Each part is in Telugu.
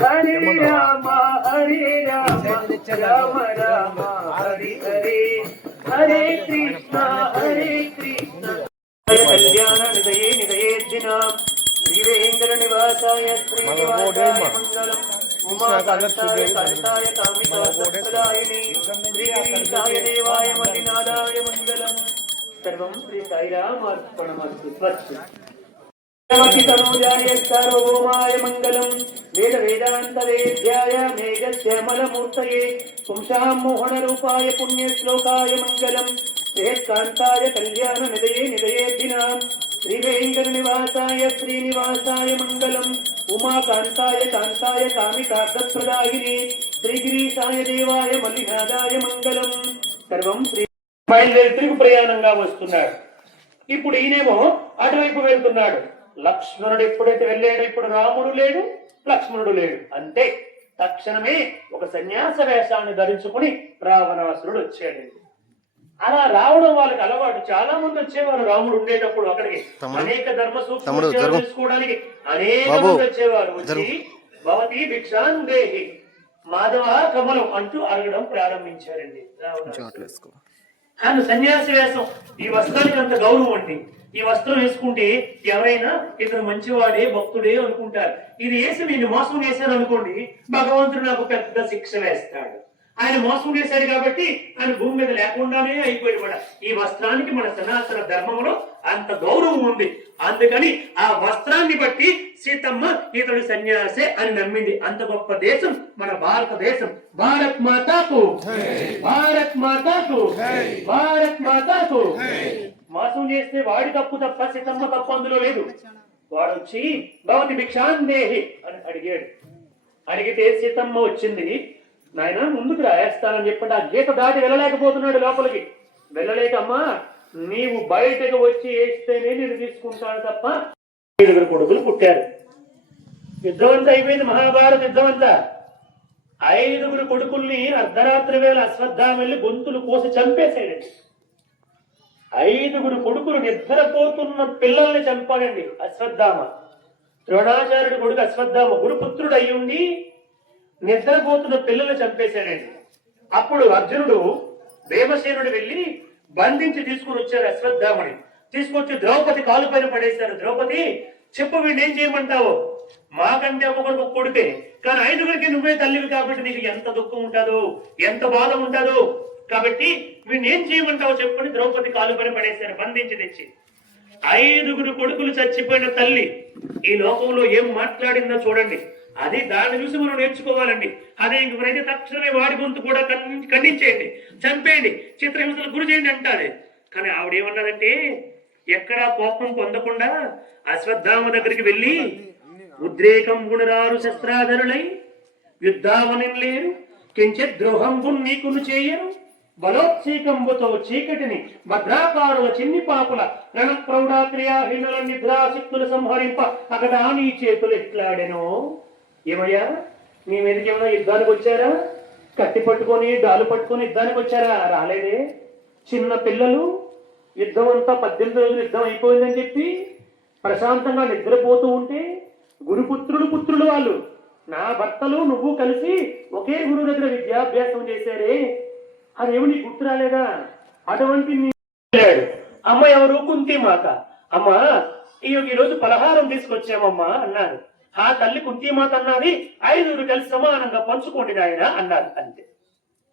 హరే రామ హరే రామ రామ రామ హరి హరే హరే కృష్ణ హరే కృష్ణ జయ కళ్యాణ నిదయే నిదయేర్జిన శ్రీ వెంకట నివాసాయ శ్రీనివాసాయ మంగళం ఉమాకాంతాయ కాంతాయ కామితాయ శ్రీ దేవాయ మల్లినాథాయ మంగళం సర్వం శ్రీ సాయిరామార్పణమస్తు స్వస్తి తనూజాయ సార్వభౌమాయ మంగళం వేద వేదాంత వేద్యాయ మేఘశ్యామలమూర్తయే పుంసాం మోహన రూపాయ పుణ్య శ్లోకాయ మంగళం శ్రేష్కాంతాయ కళ్యాణ నిదయే నిదయే దినాం నివాసాయ శ్రీనివాసాయ మంగళం ఉమాకాంతాయ కాంతాయ కామికార్థప్రదాయిని శ్రీగిరీశాయ దేవాయ మల్లినాథాయ మంగళం. సర్వం శ్రీ బయలుదేరి తిరుగు ప్రయాణంగా వస్తున్నాడు. ఇప్పుడు ఈయనేమో అటువైపు వెళ్తున్నాడు. లక్ష్మణుడు ఎప్పుడైతే వెళ్ళాడో ఇప్పుడు రాముడు లేడు లక్ష్మణుడు లేడు. అంతే. తక్షణమే ఒక సన్యాస వేషాన్ని ధరించుకుని రావణాసురుడు వచ్చాడు అలా రావడం వాళ్ళకి అలవాటు. చాలా మంది వచ్చేవారు రాముడు ఉండేటప్పుడు అక్కడికి. అనేక ధర్మ సూక్ష్మాలు. తెలుసుకోవడానికి అనేక మంది వచ్చేవారు. వచ్చి. భవతి భిక్షాన్ దేహి. మాధవ కమలం అంటూ అడగడం ప్రారంభించారండి. ఆయన సన్యాసి వేషం. ఈ వస్త్రానికి అంత గౌరవం అండి. ఈ వస్త్రం వేసుకుంటే ఎవరైనా ఇతను మంచివాడే భక్తుడే అనుకుంటారు. ఇది వేసి నేను మోసం చేశాను అనుకోండి భగవంతుడు నాకు పెద్ద శిక్ష వేస్తాడు. ఆయన మోసం చేశాడు కాబట్టి ఆయన భూమి మీద లేకుండానే అయిపోయాడు కూడా ఈ వస్త్రానికి మన సనాతన ధర్మంలో అంత గౌరవం ఉంది. అందుకని ఆ వస్త్రాన్ని బట్టి సీతమ్మ ఇతడు సన్యాసే అని నమ్మింది. అంత గొప్ప దేశం మన భారతదేశం. భారత్ మాతాకు. భారత్ మాతాకు. భారత్ మాతాకు. మోసం చేస్తే వాడి తప్పు తప్ప సీతమ్మ తప్పు అందులో లేదు. వాడు వచ్చి భవతి భిక్షాందేహి అని అడిగాడు. అడిగితే సీతమ్మ వచ్చింది. నాయన ముందుకు రాయేస్తానని చెప్పండి. ఆ గీత దాటి వెళ్ళలేకపోతున్నాడు లోపలికి. వెళ్ళలేక అమ్మా నీవు బయటకు వచ్చి వేస్తేనే నేను తీసుకుంటాను తప్ప ఐదుగురు కొడుకులు పుట్టారు. యుద్ధం అంతా అయిపోయింది మహాభారత యుద్ధం అంతా ఐదుగురు కొడుకుల్ని అర్ధరాత్రి వేళ అశ్వత్థామ వెళ్ళి గొంతులు కోసి చంపేశాడండి ఐదుగురు కొడుకులు నిద్రపోతున్న పిల్లల్ని చంపాడండి అశ్వత్థామ. ద్రోణాచార్యుడు కొడుకు అశ్వత్థామ గురుపుత్రుడు అయ్యుండి నిద్రపోతున్న పిల్లలు చంపేశాడండి. అప్పుడు అర్జునుడు భీమసేనుడు వెళ్ళి బంధించి తీసుకుని వచ్చారు అశ్వత్థామని. తీసుకొచ్చి ద్రౌపది కాలు పైన పడేశారు ద్రౌపది చెప్పు వీడిని ఏం చేయమంటావు? మాకంటే ఒకడు ఒక కొడుకే. కానీ ఐదుగురికి నువ్వే తల్లివి కాబట్టి నీకు ఎంత దుఃఖం ఉంటుందో ఎంత బాధ ఉంటుందో కాబట్టి వీడిని ఏం చేయమంటావు చెప్పని ద్రౌపది కాలు పైన పడేశారు బంధించి తెచ్చి. ఐదుగురు కొడుకులు చచ్చిపోయిన తల్లి ఈ లోకంలో ఏం మాట్లాడిందో చూడండి. అది దాన్ని చూసి మనం నేర్చుకోవాలండి. అదే ఇంకెవరైతే తక్షణమే వాడి గొంతు కూడా ఖండించేయండి. చంపేయండి. చిత్రహింసలు గురి చేయండి అంటారు. కానీ ఆవిడ ఏమన్నదంటే ఎక్కడా కోపం పొందకుండా అశ్వత్థామ దగ్గరికి వెళ్ళి ఉద్రేకం గుణరారు శస్త్రాధరులై యుద్ధావనం లేరు. కించిత్ ద్రోహంబు నీకును చేయరు. బలోత్సేకంబుతో చీకటిని భద్రాకారుల చిన్ని పాపుల రణప్రౌఢ క్రియాహీనుల నిద్రాశక్తులు సంహరింప అక్కడ నీ చేతులు ఎట్లాడెనో ఏమయ్యా? నీ మీదకి ఏమైనా యుద్ధానికి వచ్చారా? కత్తి పట్టుకొని డాలు పట్టుకొని యుద్ధానికి వచ్చారా? రాలేదే. చిన్న పిల్లలు యుద్ధం అంతా పద్దెనిమిది రోజులు యుద్ధం అయిపోయిందని చెప్పి ప్రశాంతంగా నిద్రపోతూ ఉంటే గురుపుత్రులు పుత్రులు వాళ్ళు నా భర్తలు నువ్వు కలిసి ఒకే గురువు దగ్గర విద్యాభ్యాసం చేశారే. అదేమి నీకు గుర్తు రాలేదా? అటువంటి నీ. అమ్మ ఎవరు? కుంతి మాత అమ్మ ఈ ఈ రోజు పలహారం తీసుకొచ్చామమ్మా అన్నారు. ఆ తల్లి కుంతీమాత అన్నది ఐదుగురు కలిసి సమానంగా పంచుకోండి నాయన అన్నారు అంతే.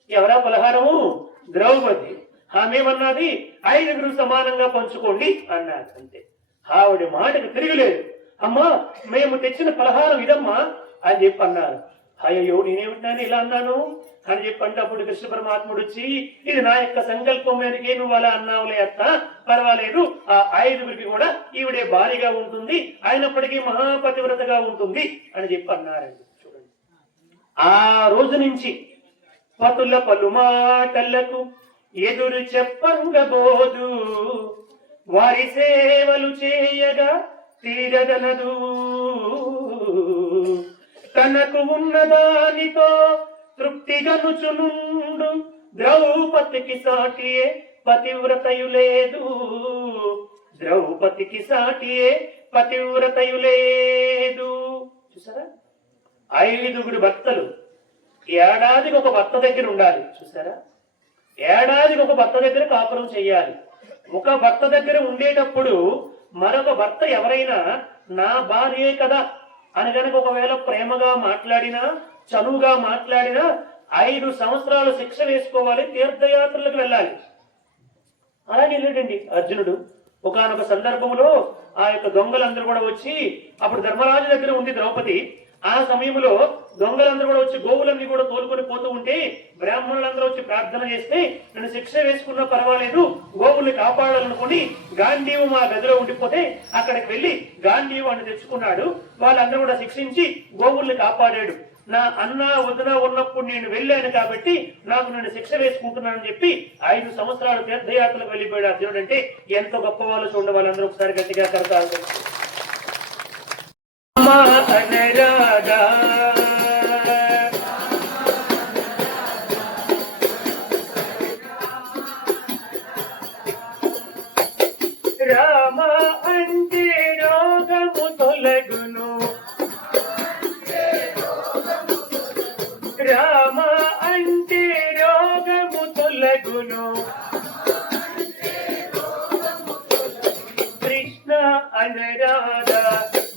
ఎవరా పలహారము? ద్రౌపది. ఆమెమన్నది? ఐదుగురు సమానంగా పంచుకోండి అన్నారు అంతే. ఆవిడ మాటకు తిరగలేదు. అమ్మా మేము తెచ్చిన పలహారం ఇదమ్మా అని చెప్పి అన్నారు. అయ్యో నేనేమిటాను ఇలా అన్నాను? అని చెప్పి అప్పుడు కృష్ణ పరమాత్ముడు వచ్చి ఇది నా యొక్క సంకల్పం మేరకే నువ్వు అలా అన్నావులే అత్త. పర్వాలేదు ఆ ఐదుగురికి కూడా ఈవిడే భారీగా ఉంటుంది. అయినప్పటికీ మహాపతివ్రతగా ఉంటుంది. అని చెప్పి అన్నారండి. చూడండి. ఆ రోజు నుంచి పతుల పలుమాటలకు ఎదురు చెప్పంగబోదు వారి సేవలు చేయగా తీరదనదు. తనకు ఉన్నదానితో తృప్తిగనుచునుండు ద్రౌపదికి సాటియే పతివ్రతయు లేదు. ద్రౌపదికి సాటియే పతివ్రతయు లేదు. చూసారా? ఐదుగురు భర్తలు ఏడాదికి ఒక భర్త దగ్గర ఉండాలి. చూసారా? ఏడాదికి ఒక భర్త దగ్గర కాపురం చెయ్యాలి ఒక భర్త దగ్గర ఉండేటప్పుడు మరొక భర్త ఎవరైనా నా భార్యే కదా అని కనుక ఒకవేళ ప్రేమగా మాట్లాడినా చనువుగా మాట్లాడినా ఐదు సంవత్సరాలు శిక్ష వేసుకోవాలి తీర్థయాత్రలకు వెళ్ళాలి. అలాగే వెళ్ళాడండి అర్జునుడు? ఒకనొక సందర్భంలో ఆ యొక్క దొంగలందరూ కూడా వచ్చి అప్పుడు ధర్మరాజు దగ్గర ఉంది ద్రౌపది. ఆ సమయంలో దొంగలందరూ కూడా వచ్చి గోవులన్నీ కూడా తోలుకొని పోతూ ఉంటే బ్రాహ్మణులందరూ వచ్చి ప్రార్థన చేస్తే నన్ను శిక్ష వేసుకున్నా పర్వాలేదు గోవుల్ని కాపాడాలనుకుని గాంధీవు మా గదిలో ఉండిపోతే అక్కడికి వెళ్ళి గాంధీవు అని తెచ్చుకున్నాడు. వాళ్ళందరూ కూడా శిక్షించి గోవుల్ని కాపాడాడు. నా అన్న వదిన ఉన్నప్పుడు నేను వెళ్ళాను కాబట్టి నాకు నేను శిక్ష వేసుకుంటున్నానని చెప్పి ఐదు సంవత్సరాలు తీర్థయాత్రలకు వెళ్ళిపోయాడు అర్జునుడు అంటే ఎంత గొప్ప వాళ్ళు చూడండి వాళ్ళందరూ ఒకసారి గట్టిగా కడతారు. తొలగును కృష్ణ అనరాధా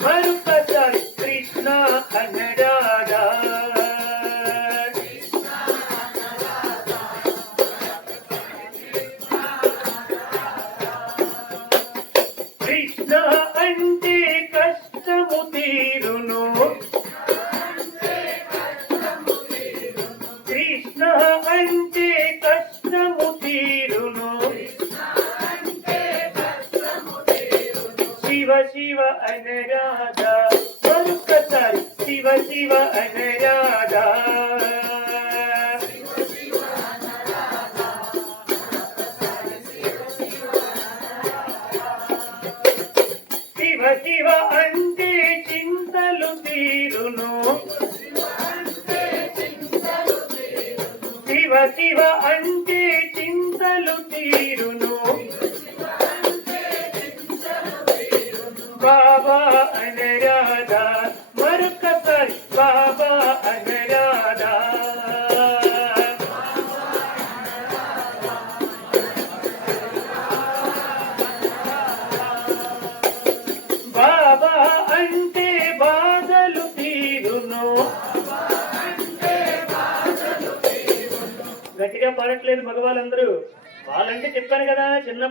మరొకసారి కృష్ణ అనరాధా కృష్ణ అంటే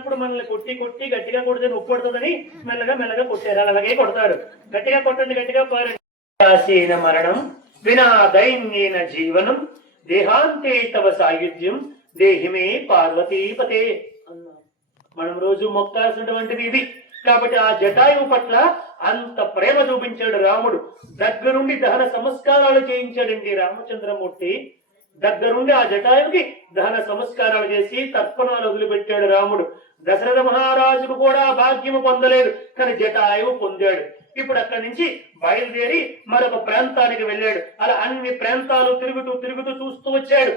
చిన్నప్పుడు మనల్ని కొట్టి కొట్టి గట్టిగా కొడితే నొప్పి పడుతుందని మెల్లగా మెల్లగా కొట్టారు. అలాగే కొడతారు. గట్టిగా కొట్టండి గట్టిగా పాడండి మరణం వినా దైన్యేన జీవనం దేహాంతే తవ సాయుధ్యం దేహిమే పార్వతీపతే అన్నారు మనం రోజు మొక్కాల్సినటువంటిది ఇది. కాబట్టి ఆ జటాయువు పట్ల అంత ప్రేమ చూపించాడు రాముడు. దగ్గరుండి దహన సంస్కారాలు చేయించాడండి రామచంద్రమూర్తి. దగ్గరుండి ఆ జటాయువుకి దహన సంస్కారాలు చేసి తర్పణాలు వదిలిపెట్టాడు రాముడు. దశరథ మహారాజుకు కూడా భాగ్యము పొందలేదు కానీ జటాయువు పొందాడు. ఇప్పుడు అక్కడి నుంచి బయలుదేరి మరొక ప్రాంతానికి వెళ్ళాడు. అలా అన్ని ప్రాంతాలు తిరుగుతూ తిరుగుతూ చూస్తూ వచ్చాడు.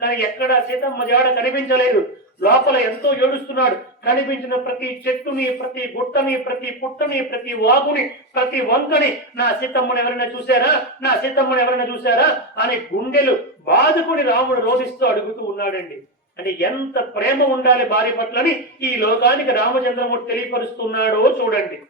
కానీ ఎక్కడా సీతమ్మ జాడ కనిపించలేదు. లోపల ఎంతో ఏడుస్తున్నాడు. కనిపించిన ప్రతి చెట్టుని ప్రతి గుట్టని ప్రతి పుట్టని ప్రతి వాగుని ప్రతి వంకని నా సీతమ్మను ఎవరైనా చూశారా? నా సీతమ్మను ఎవరైనా చూశారా? అని గుండెలు బాదుకుని రాముడు రోధిస్తూ అడుగుతూ ఉన్నాడండి. అంటే ఎంత ప్రేమ ఉండాలి భార్య పట్లని ఈ లోకానికి రామచంద్రమూర్తి తెలియపరుస్తున్నాడో చూడండి.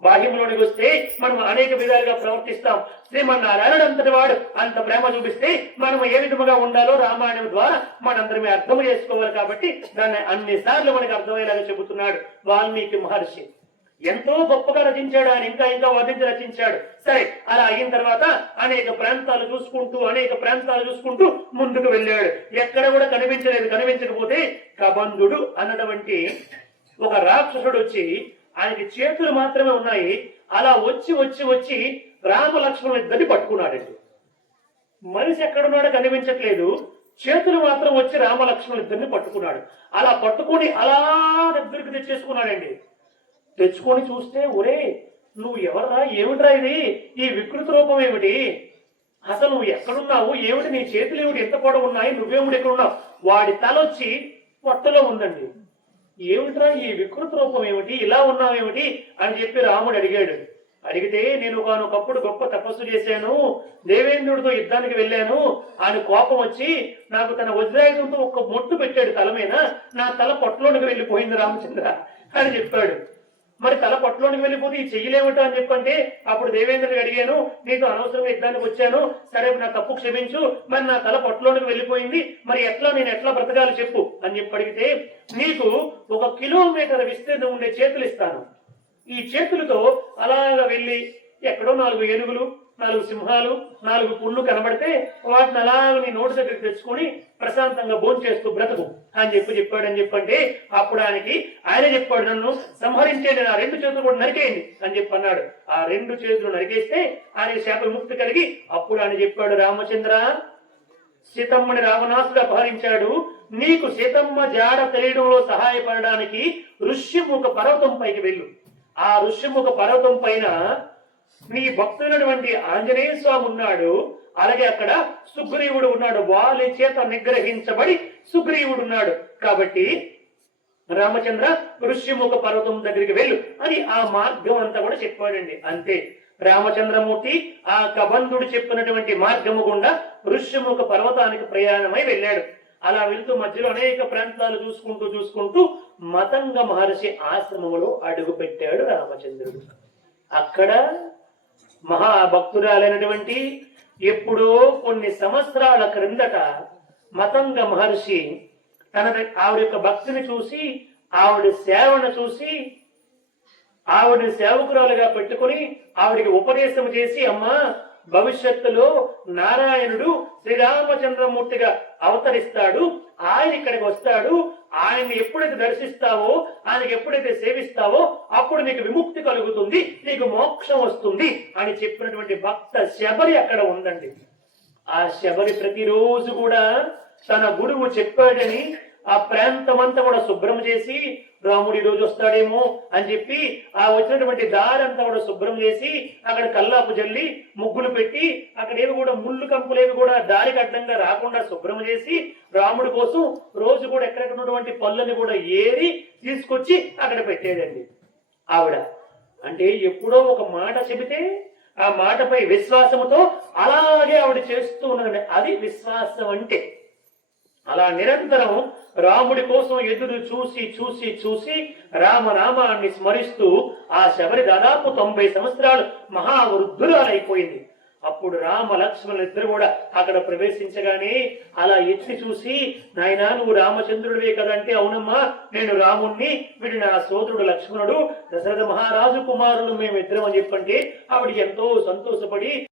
బాహ్యంలోనికి వస్తే మనం అనేక విధాలుగా ప్రవర్తిస్తాం. శ్రీమన్నారాయణ అంతటి వాడు. అంత ప్రేమ చూపిస్తే మనం ఏ విధముగా ఉండాలో రామాయణం ద్వారా మనందరమే అర్థం చేసుకోవాలి కాబట్టి దాన్ని అన్ని సార్లు మనకు అర్థమయ్యేలాగా చెబుతున్నాడు వాల్మీకి మహర్షి. ఎంతో గొప్పగా రచించాడు ఆయన ఇంకా ఇంకా వర్ణించి రచించాడు. సరే అలా అయిన తర్వాత అనేక ప్రాంతాలు చూసుకుంటూ అనేక ప్రాంతాలు చూసుకుంటూ ముందుకు వెళ్ళాడు. ఎక్కడ కూడా కనిపించలేదు. కనిపించకపోతే కబంధుడు అన్నటువంటి ఒక రాక్షసుడు వచ్చి ఆయనకి చేతులు మాత్రమే ఉన్నాయి. అలా వచ్చి వచ్చి వచ్చి రామ లక్ష్మణులు ఇద్దరిని పట్టుకున్నాడండి. మనిషి ఎక్కడున్నాడో కనిపించట్లేదు. చేతులు మాత్రం వచ్చి రామ లక్ష్మణులు ఇద్దరిని పట్టుకున్నాడు. అలా పట్టుకొని అలా దగ్గరికి తెచ్చేసుకున్నాడండి తెచ్చుకొని చూస్తే ఒరే నువ్వు ఎవర్రా? ఏమిట్రా ఇది? ఈ వికృత రూపం ఏమిటి? అసలు నువ్వు ఎక్కడున్నావు? ఏమిటి? నీ చేతులు ఏమిటి? ఎంత పొడవు ఉన్నాయి నువ్వేమిటి ఎక్కడున్నావు? వాడి తల వచ్చి పొట్టలో ఉందండి. ఏమిట్రా ఈ వికృత రూపం ఏమిటి? ఇలా ఉన్నావేమిటి అని చెప్పి రాముడు అడిగాడు. అడిగితే నేను ఒకనొకప్పుడు గొప్ప తపస్సు చేశాను దేవేంద్రుడితో యుద్ధానికి వెళ్ళాను ఆయన కోపం వచ్చి నాకు తన వజ్రాయుధంతో ఒక మొట్టు పెట్టాడు తల మీద. నా తల పొట్టలోనికి వెళ్ళిపోయింది రామచంద్ర అని చెప్పాడు. మరి తల పట్టులోనికి వెళ్ళిపోతే ఈ చెయ్యలేమిటో అని చెప్పంటే అప్పుడు దేవేంద్రుడికి అడిగాను నీకు అనవసరంగా యుద్ధానికి వచ్చాను. సరే నా తప్పు క్షమించు. మరి నా తల పట్టులోనికి వెళ్ళిపోయింది. మరి ఎట్లా నేను ఎట్లా బ్రతకాలి చెప్పు. అని చెప్పి అడిగితే నీకు ఒక కిలోమీటర్ విస్తీర్ణం ఉండే చేతులు ఇస్తాను. ఈ చేతులతో అలాగ వెళ్ళి ఎక్కడో నాలుగు ఏనుగులు నాలుగు సింహాలు నాలుగు పుళ్ళు కనబడితే వాటిని అలా నీ నోటి దగ్గర తెచ్చుకొని ప్రశాంతంగా భోంచేస్తూ బ్రతుకు. అని చెప్పి చెప్పాడని చెప్పంటే అప్పుడు ఆయనకి ఆయన చెప్పాడు నన్ను సంహరించేది నా రెండు చేతులు కూడా నరికేయండి అని చెప్పి అన్నాడు. ఆ రెండు చేతులు నరికేస్తే ఆయన శాప ముక్తి కలిగి అప్పుడు ఆయన చెప్పాడు రామచంద్ర సీతమ్మని రావణాసుడు అపహరించాడు. నీకు సీతమ్మ జాడ తెలియడంలో సహాయపడడానికి ఋష్యముఖ పర్వతం పైకి వెళ్ళు. ఆ ఋష్యముఖ పర్వతం పైన నీ భక్తులైనటువంటి ఆంజనేయ స్వామి ఉన్నాడు అలాగే అక్కడ సుగ్రీవుడు ఉన్నాడు. వాళ్ళ చేత నిగ్రహించబడి సుగ్రీవుడు ఉన్నాడు. కాబట్టి రామచంద్ర ఋషిముఖ పర్వతం దగ్గరికి వెళ్ళు. అని ఆ మార్గం అంతా కూడా చెప్పాడండి. అంతే. రామచంద్రమూర్తి ఆ కబంధుడు చెప్పినటువంటి మార్గము గుండా ఋష్యముఖ పర్వతానికి ప్రయాణమై వెళ్ళాడు. అలా వెళ్తూ మధ్యలో అనేక ప్రాంతాలు చూసుకుంటూ చూసుకుంటూ మతంగ మహర్షి ఆశ్రమంలో అడుగు పెట్టాడు రామచంద్రుడు. అక్కడ మహాభక్తురాలైనటువంటి ఎప్పుడో కొన్ని సంవత్సరాల క్రిందట మతంగ మహర్షి తన ఆవిడ యొక్క భక్తిని చూసి ఆవిడ సేవను చూసి ఆవిడని సేవకురాలుగా పెట్టుకుని ఆవిడికి ఉపదేశం చేసి అమ్మా భవిష్యత్తులో నారాయణుడు శ్రీరామచంద్రమూర్తిగా అవతరిస్తాడు ఆయన ఇక్కడికి వస్తాడు ఆయన్ని ఎప్పుడైతే దర్శిస్తావో ఆయనకి ఎప్పుడైతే సేవిస్తావో అప్పుడు నీకు విముక్తి కలుగుతుంది నీకు మోక్షం వస్తుంది అని చెప్పినటువంటి భక్త శబరి అక్కడ ఉందండి. ఆ శబరి ప్రతిరోజు కూడా తన గురువు చెప్పాడని ఆ ప్రాంతమంతా కూడా శుభ్రం చేసి రాముడు ఈ రోజు వస్తాడేమో అని చెప్పి ఆ వచ్చినటువంటి దారి అంతా కూడా శుభ్రం చేసి అక్కడ కల్లాపు జల్లి ముగ్గులు పెట్టి అక్కడ ఏవి కూడా ముళ్ళు కంపులేవి కూడా దారికి అడ్డంగా రాకుండా శుభ్రం చేసి రాముడి కోసం రోజు కూడా ఎక్కడెక్కడ ఉన్నటువంటి పళ్ళని కూడా ఏరి తీసుకొచ్చి అక్కడ పెట్టేదండి. ఆవిడ అంటే ఎప్పుడో ఒక మాట చెబితే ఆ మాటపై విశ్వాసముతో అలాగే ఆవిడ చేస్తూ ఉన్నదండి. అది విశ్వాసం అంటే అలా నిరంతరం రాముడి కోసం ఎదురు చూసి చూసి చూసి రామనామాన్ని స్మరిస్తూ ఆ శబరి దాదాపు తొంభై సంవత్సరాలు మహావృద్ధురాలైపోయింది. అప్పుడు రామ లక్ష్మణులు ఇద్దరు కూడా అక్కడ ప్రవేశించగానే అలా ఎత్తి చూసి నాయన నువ్వు రామచంద్రుడివే కదంటే అవునమ్మా నేను రాముణ్ణి వీడు నా సోదరుడు లక్ష్మణుడు దశరథ మహారాజు కుమారులు మేము ఇద్దరం అని చెప్పంటే ఆవిడ ఎంతో సంతోషపడి